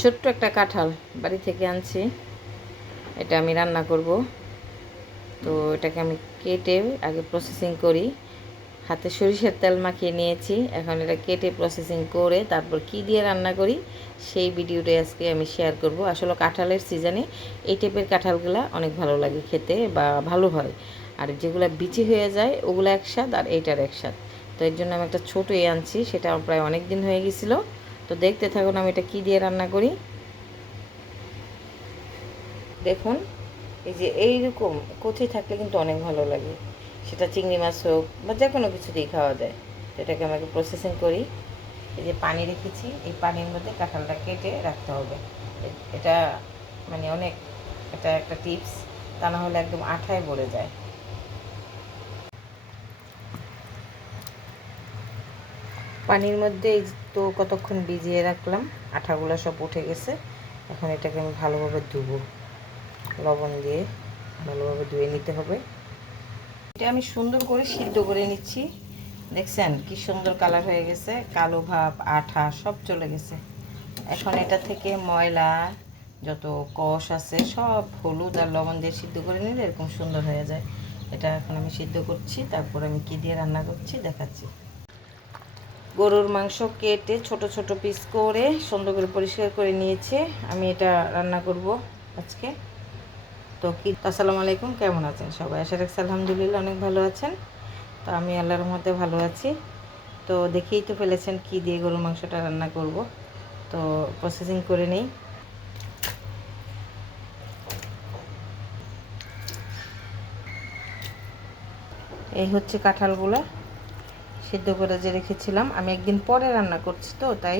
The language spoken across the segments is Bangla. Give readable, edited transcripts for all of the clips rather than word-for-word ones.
ছোট্ট একটা কাঁঠাল বাড়ি থেকে আনছি, এটা আমি রান্না করব। তো এটাকে আমি কেটে আগে প্রসেসিং করি, হাতে সরিষার তেল মাখিয়ে নিয়েছি। এখন এটা কেটে প্রসেসিং করে তারপর কি দিয়ে রান্না করি সেই ভিডিওটাই আজকে আমি শেয়ার করব। আসলে কাঁঠালের সিজনে এই টাইপের কাঁঠালগুলো অনেক ভালো লাগে খেতে বা ভালো হয়, আর যেগুলো বিচি হয়ে যায় ওগুলো একসাথ আর এইটার একসাথ। তো এর জন্য আমি একটা ছোটো আনছি, সেটা প্রায় অনেক দিন হয়ে গেছিলো। তো দেখতে থাকুন আমি এটা কী দিয়ে রান্না করি। দেখুন, এই যে এইরকম কচি থাকলে কিন্তু অনেক ভালো লাগে, সেটা চিংড়ি মাছ হোক বা যে কোনো কিছু দিয়ে খাওয়া যায়। তো এটাকে আমাকে প্রসেসিং করি। এই যে পানি রেখেছি, এই পানির মধ্যে কাঁঠালটা কেটে রাখতে হবে। এটা মানে অনেক, এটা একটা টিপস, তা না হলে একদম আঠায় ভরে যায়। পানির মধ্যে এই তো কতক্ষণ ভিজিয়ে রাখলাম, আঠাগুলো সব উঠে গেছে। এখন এটাকে আমি ভালোভাবে ধুবো, লবণ দিয়ে ভালোভাবে ধুয়ে নিতে হবে। এটা আমি সুন্দর করে সিদ্ধ করে নিচ্ছি। দেখছেন কি সুন্দর কালার হয়ে গেছে, কালো ভাব আঠা সব চলে গেছে। এখন এটা থেকে ময়লা যত কষ আছে সব হলুদ আর লবণ দিয়ে সিদ্ধ করে নিলে এরকম সুন্দর হয়ে যায়। এটা এখন আমি সিদ্ধ করছি, তারপর আমি কি দিয়ে রান্না করছি দেখাচ্ছি। গরুর মাংস কেটে ছোট ছোট পিস করে সুন্দর করে পরিষ্কার করে নিয়েছে। আমি এটা রান্না করব আজকে। তো কি, আসসালামু আলাইকুম, কেমন আছেন সবাই? আশা রাখছি আলহামদুলিল্লাহ অনেক ভালো আছেন। তো আমি আল্লাহর মধ্যে ভালো আছি। তো দেখেই তো ফেলেছেন কি দিয়ে গরুর মাংসটা রান্না করব। তো প্রসেসিং করে নেই। এই হচ্ছে কাঁঠালগুলো সিদ্ধ করে যে রেখেছিলাম, আমি একদিন পরে রান্না করছি তো তাই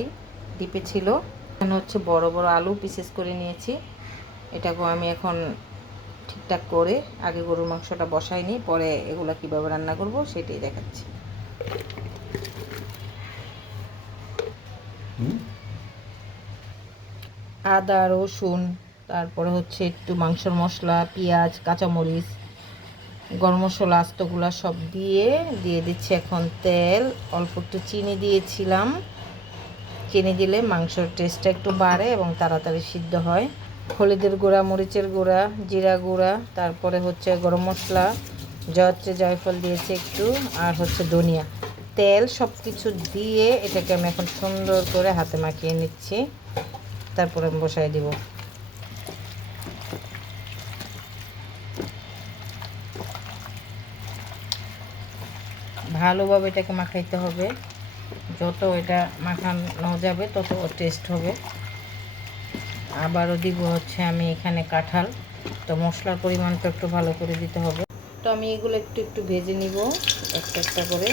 ডিপে ছিল। এখানে হচ্ছে বড় বড় আলু পিসেস করে নিয়েছি। এটাকেও আমি এখন ঠিকঠাক করে আগে গরুর মাংসটা বসাইনি, পরে এগুলো কীভাবে রান্না করব সেটাই দেখাচ্ছি। আদা রসুন, তারপরে হচ্ছে একটু মাংসের মশলা, পেঁয়াজ, কাঁচামরিচ, গরম মশলা আস্তগুলা সব দিয়ে দিচ্ছি এখন তেল, অল্প একটু চিনি দিয়েছিলাম। চিনি দিলে মাংসের টেস্টটা একটু বাড়ে এবং তাড়াতাড়ি সিদ্ধ হয়। হলুদের গুঁড়া, মরিচের গুঁড়া, জিরা গুঁড়া, তারপরে হচ্ছে গরম মশলা, জয়ফল দিয়েছি একটু, আর হচ্ছে ধনিয়া, তেল সব কিছু দিয়ে এটাকে আমি এখন সুন্দর করে হাতে মাখিয়ে নিচ্ছি। তারপরে আমি বসাই দিব। ভালোভাবে এটাকে মাখাইতে হবে, যত এটা মাখানো যাবে তত টেস্ট হবে। আবারও দিব হচ্ছে আমি এখানে কাঁঠাল, তো মশলার পরিমাণটা একটু ভালো করে দিতে হবে। তো আমি এগুলো একটু একটু ভেজে নিব একটা একটা করে।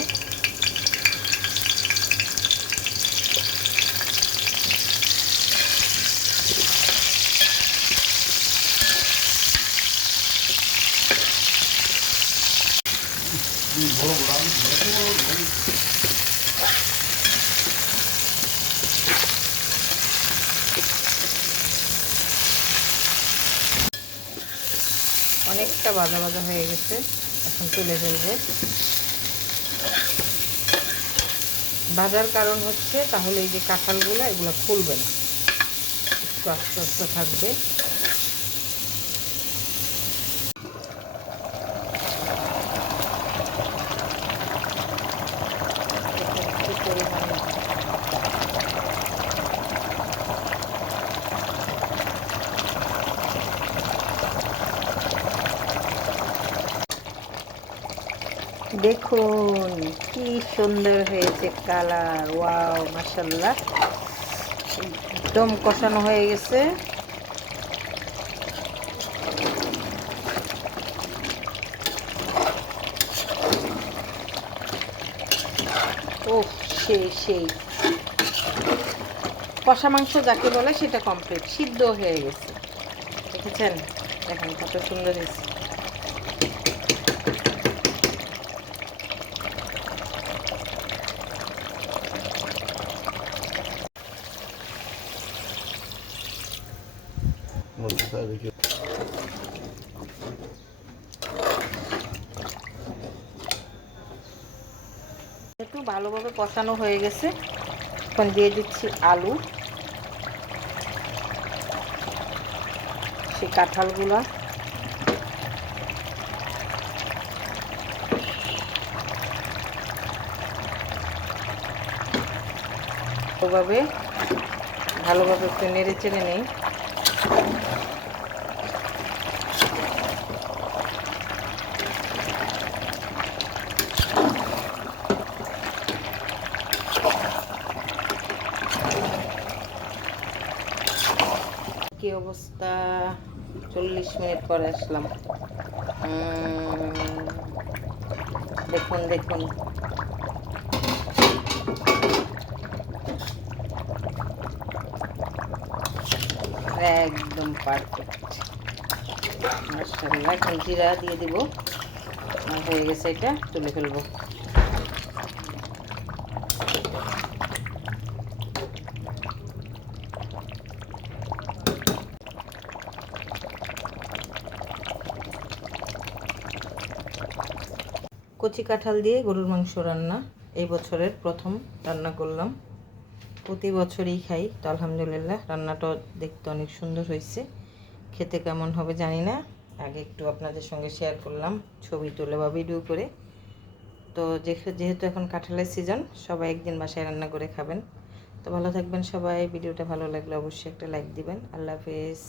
অনেকটা ভাজা ভাজা হয়ে গেছে, এখন তুলে ফেলবো। ভাজার কারণ হচ্ছে তাহলে এই যে কাঁঠালগুলো এগুলো খুলবে না, একটু আস্তে আস্তে থাকবে। দেখুন কি সুন্দর হয়েছে কালার, ওয়াও মাশাআল্লাহ, একদম কষানো হয়ে গেছে। ও সেই সেই কষা মাংস যাকে বলে সেটা কমপ্লিট সিদ্ধ হয়ে গেছে। দেখেছেন, দেখেন কত সুন্দর হয়েছে। একটু ভালোভাবে কষানো হয়ে গেছে, এখন দিয়ে দিচ্ছি আলু। সেই কাঁঠালগুলো ভালোভাবে একটু নেড়ে চেড়ে নেই। কি অবস্থা, 40 মিনিট পরে আসলাম। দেখুন দেখুন, একদম পারফেক্ট মাশাআল্লাহ। এখন জিরা দিয়ে দিব, হয়ে গেছে, এটা তুলে ফেলবো। কচি কাঁঠাল দিয়ে গরুর মাংস রান্না এই বছরের প্রথম রান্না করলাম। প্রতি বছরই খাই, তো আলহামদুলিল্লাহ রান্নাটা দেখতে অনেক সুন্দর হয়েছে। খেতে কেমন হবে জানি না, আগে একটু আপনাদের সঙ্গে শেয়ার করলাম ছবি তুলে বা ভিডিও করে। তো যেহেতু এখন কাঁঠালের সিজন, সবাই একদিন বাসায় রান্না করে খাবেন। তো ভালো থাকবেন সবাই। ভিডিওটা ভালো লাগলে অবশ্যই একটা লাইক দিবেন। আল্লাহ হাফেজ।